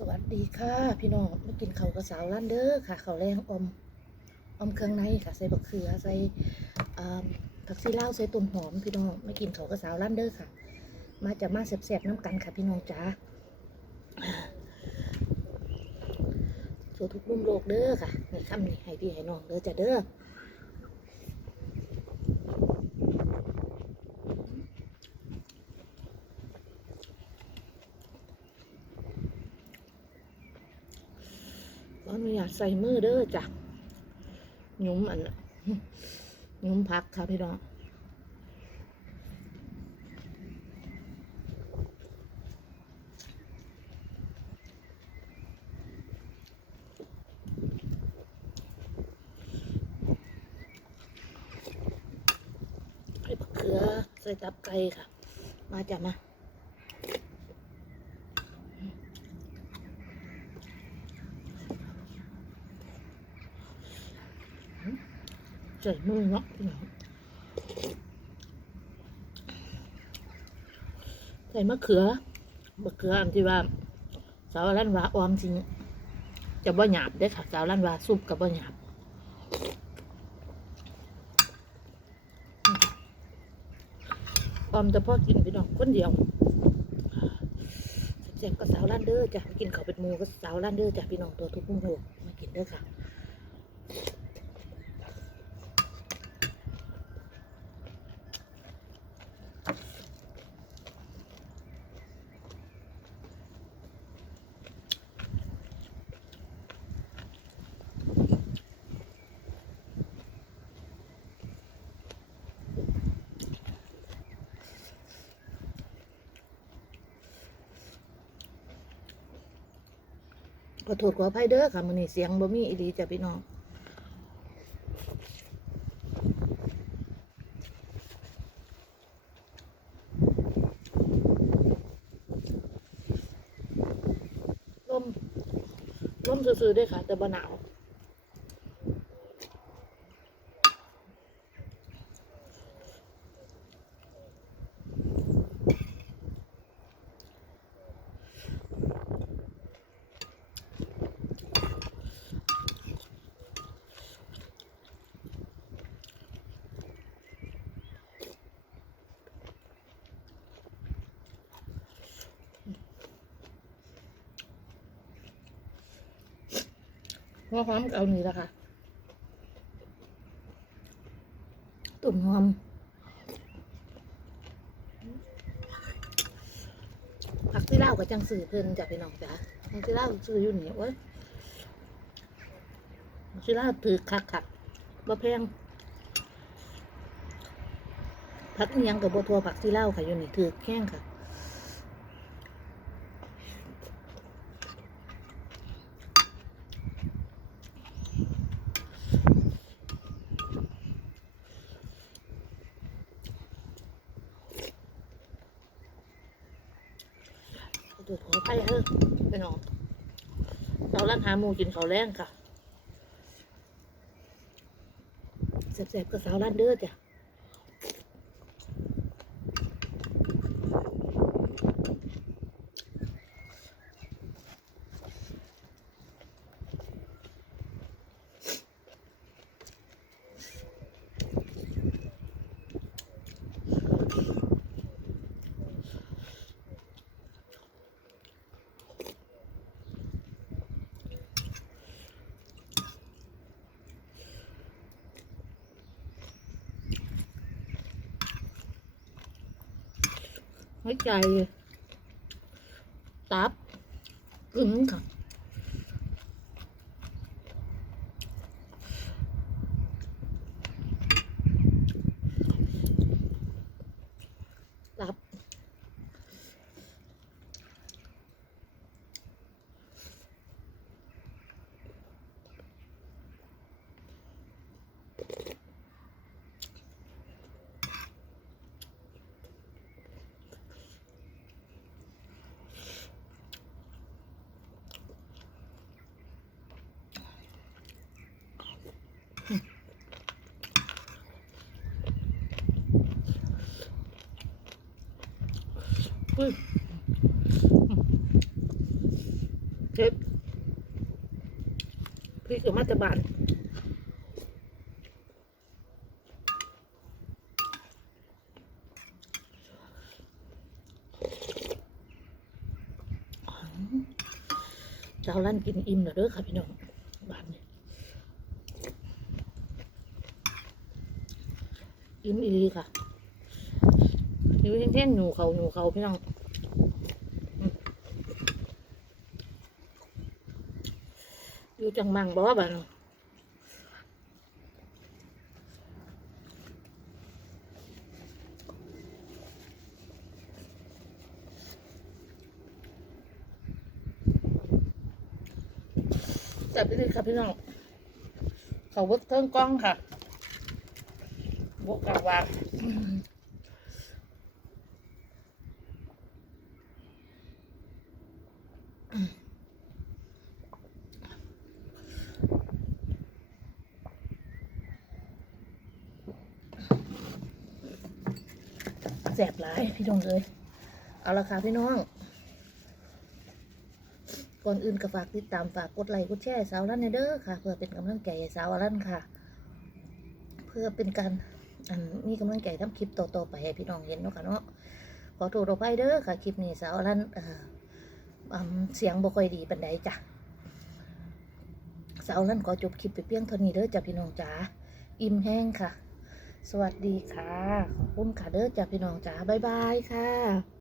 สวัสดีค่ะ พี่น้องมากินข้าวกับสาวร้านเด้อค่ะข้าวแรงอมอมเครื่องในค่ะใส่บักเขือใส่ผักซีเลาใส่ต้นหอมพี่น้องมากินข้าวกับสาวร้านเด้อค่ะ มาจะมาแซ่บๆน้ำกันค่ะ พี่น้องจ้าสู่ทุกมุมโลกเด้อค่ะในคำนี้ให้พี่ให้น้องเด้อจ้ะเด้อ ออนุญาตใส่มือเด้อจ้ะหยุ้มอันน่ะหยุ้มพักค่ะพี่น้องใส่ผักเขือใส่ตับไก่ค่ะ มาจ้ะมา ใส่มือเนาะพี่น้องใส่มะเขือมะเขืออันที่ว่าสาวรันวาออมจริงจะบ่หยาบได้ค่ะสาวรันวาซุปกับบ่หยาบออมแต่พ่อกินพี่น้องคนเดียวแซ่บก็สาวรันเด้อจ้ะกินข้าวเป็ดมูก็สาวรันเด้อจ้ะพี่น้องตัวทุกมุมโลกมากินเด้อค่ะ ขอโทษขออภัยเด้อค่ะมื้อนี้เสียงบ่มีอีหลีจ้ะพี่น้องลมลมซื่อๆด้อค่ะ แต่บ่หนาว หัวหอมเอานี่ละค่ะตุ่นหอมผักที่เล่ากับจังสื่อเพิ่นจ้ะพี่น้องจ้ะผักที่เล่าซื้ออยู่นี่โอ้ยผักที่เล่าถือคักคักบ่แพงผักอิหยังกับบัทัวผักที่เล่าค่ะอยู่นี่ถือแข้งค่ะ ถูกขอไปเถอะพี่น้องเราลังหาหมูกินเขาแรงค่ะแสบๆก็สาวร้านเด้อจ้ะ หัวใจ ตับกึ๋นค่ะ ปึ๊เผ็พี่สกับมัตตบานเจ้าลั่นกินอิ่มแล้วเด้อค่ะพี่น้อง อิ่มอีลีค่ะอยู่แท่งๆหนูเขาหนูเขาพี่น้องอยู่จังมังบ่บ้านจับไปเลยค่ะพี่น้อง เขาเบิกเทิงกล้องค่ะ บวกกาวางแสบหลายพี่น้องเลยเอาละค่ะพี่น้อง ก่อนอื่นก็ฝากติดตามฝากกดไลค์กดแชร์สาวรันเด้อค่ะ เพื่อเป็นกำลังใจสาวรันค่ะ เพื่อเป็นการ อันมีกำลังใจทำคลิปต่อๆไปให้พี่น้องเห็นเนาะค่ะเนาะขอโทษอภัยเด้อค่ะคลิปนี้สาวรันเออเสียงบ่ค่อยดีปันใดจ้ะสาวรันขอจบคลิปไปเพียงเท่านี้เด้อจ้ะพี่น้องจ๋าอิ่มแห้งค่ะ สวัสดีค่ะ ขอบคุณค่ะเด้อจ้ะพี่น้องจ๋าบ๊ายบายค่ะ